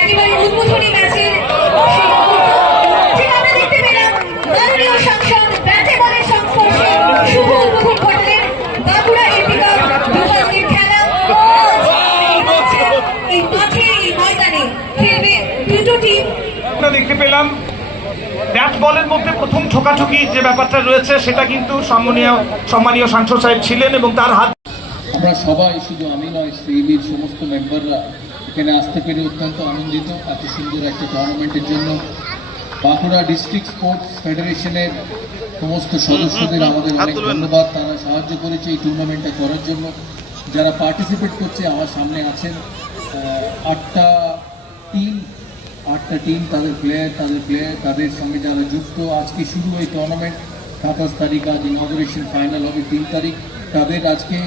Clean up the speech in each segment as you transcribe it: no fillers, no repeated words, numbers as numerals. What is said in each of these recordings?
একেবারে উদ্বোধনী ম্যাচের আমরা দেখতে পেলাম মাননীয় সাংসদ ব্যাটে বলের সংস্পর্শে শুভ উদ্বোধন করলেন বাঁকুড়া এপি কাপ 2000 খেলা। এই মাঠে এই ময়দানে খেলবে দুটো টিম। আমরা দেখতে পেলাম ব্যাট বলের মধ্যে প্রথম ঠোকাঠুকি যে ব্যাপারটা রয়েছে সেটা কিন্তু সম্মানীয় সাংসদ সাহেব ছিলেন এবং তার হাত আমরা সবাই, শুধু আমি নয়, সিইবির সমস্ত মেম্বাররা এখানে আসতে পেরে অত্যন্ত আনন্দিত এত সুন্দর একটা টুর্নামেন্টের জন্য। বাঁকুড়া ডিস্ট্রিক্ট স্পোর্টস ফেডারেশনের সমস্ত সদস্যদের আমাদের অনেক ধন্যবাদ, তারা সাহায্য করেছে এই টুর্নামেন্টটা করার জন্য। যারা পার্টিসিপেট করছে আমার সামনে আছেন 8টা টিম, তাদের প্লেয়ার তাদের সঙ্গে যারা যুক্ত। আজকে শুরু এই টুর্নামেন্ট 27 তারিখ, আজ ইনঅগারেশন, ফাইনাল হবে 3 তারিখ। তাদের আজকে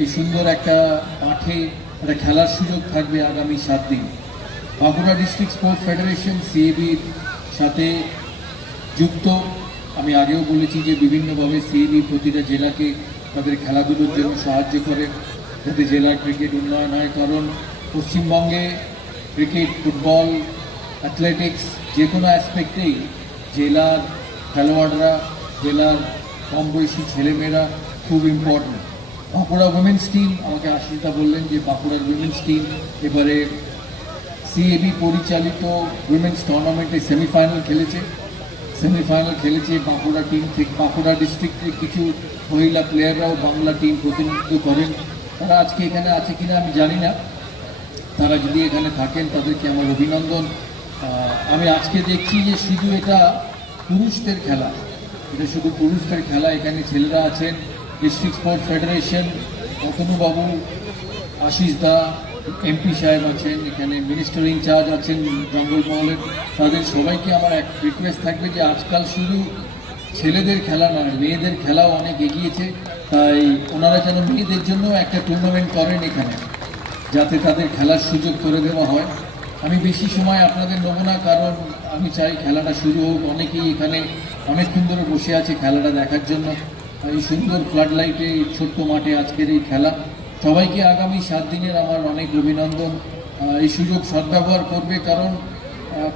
এই সুন্দর একটা মাঠে একটা খেলার সুযোগ থাকবে আগামী 7 দিন। বাঁকুড়া ডিস্ট্রিক্ট স্পোর্টস ফেডারেশন সিএবির সাথে যুক্ত। আমি আগেও বলেছি যে বিভিন্নভাবে সিএবি প্রতিটা জেলাকে তাদের খেলাধুলোর জন্য সাহায্য করে, যাতে জেলার ক্রিকেট উন্নয়ন হয়। কারণ পশ্চিমবঙ্গে ক্রিকেট, ফুটবল, অ্যাথলেটিক্স যে কোনো অ্যাসপেক্টেই জেলার খেলোয়াড়রা, জেলার কম বয়সী ছেলেমেয়েরা খুব ইম্পর্টেন্ট। বাঁকুড়া উইমেন্স টিম, আমাকে আশিসদা বললেন যে বাঁকুড়ার উইমেন্স টিম এবারে সিএবি পরিচালিত উইমেন্স টুর্নামেন্টে সেমিফাইনাল খেলেছে। বাঁকুড়া টিম থেকে বাঁকুড়া ডিস্ট্রিক্টের কিছু মহিলা প্লেয়াররাও বাংলা টিম প্রতিনিধিত্ব করেন। তারা আজকে এখানে আছে কিনা আমি জানি না, তারা যদি এখানে থাকেন তাদেরকে আমার অভিনন্দন। আমি আজকে দেখছি যে শুধু এটা পুরুষদের খেলা, এখানে ছেলেরা আছেন। ডিস্ট্রিক্ট স্পোর্টস ফেডারেশন, অতনুবাবু, আশিসদা, এমপি সাহেব আছেন, এখানে মিনিস্টার ইনচার্জ আছেন জঙ্গলমহলের। তাদের সবাইকে আমার এক রিকোয়েস্ট থাকবে যে আজকাল শুধু ছেলেদের খেলা নয়, মেয়েদের খেলাও অনেক এগিয়েছে, তাই ওনারা যেন মেয়েদের জন্য একটা টুর্নামেন্ট করেন এখানে, যাতে তাদের খেলার সুযোগ করে দেওয়া হয়। আমি বেশি সময় আপনাদের নেব না, কারণ আমি চাই খেলাটা শুরু হোক। অনেকেই এখানে অনেকক্ষণ ধরে বসে আছে খেলাটা দেখার জন্য। এই সুন্দর ফ্লাড লাইটে ছোট্ট মাঠে আজকের এই খেলা। সবাইকে আগামী 7 দিনের আমার অনেক অভিনন্দন। এই সুযোগ সদ্ব্যবহার করবে, কারণ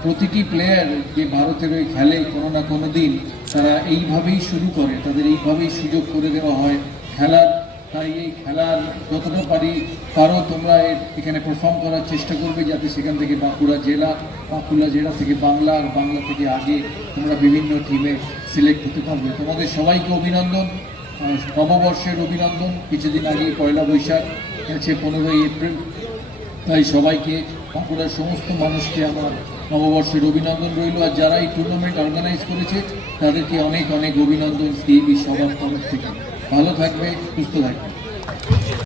প্রতিটি প্লেয়ার যে ভারতের ওই খেলে কোনো না কোনো দিন তারা এইভাবেই শুরু করে, তাদের এইভাবেই সুযোগ করে দেওয়া হয় খেলার। তাই এই খেলার যতটা পারো তোমরা এখানে পারফর্ম করার চেষ্টা করবে, যাতে সেখান থেকে বাঁকুড়া জেলা থেকে বাংলা, আর বাংলা থেকে আগে তোমরা বিভিন্ন টিমে সিলেক্ট হতে পারবে। তোমাদের সবাইকে অভিনন্দন, নববর্ষের অভিনন্দন। কিছুদিন আগে পয়লা বৈশাখ গেছে, 15ই এপ্রিল। তাই সবাইকে, বাঁকুড়ার সমস্ত মানুষকে আমার নববর্ষের অভিনন্দন রইল। আর যারা এই টুর্নামেন্ট অর্গানাইজ করেছে তাদেরকে অনেক অনেক অভিনন্দন সিএবি সবার তরফ থেকে। ভালো থাকবে, সুস্থ থাকবে।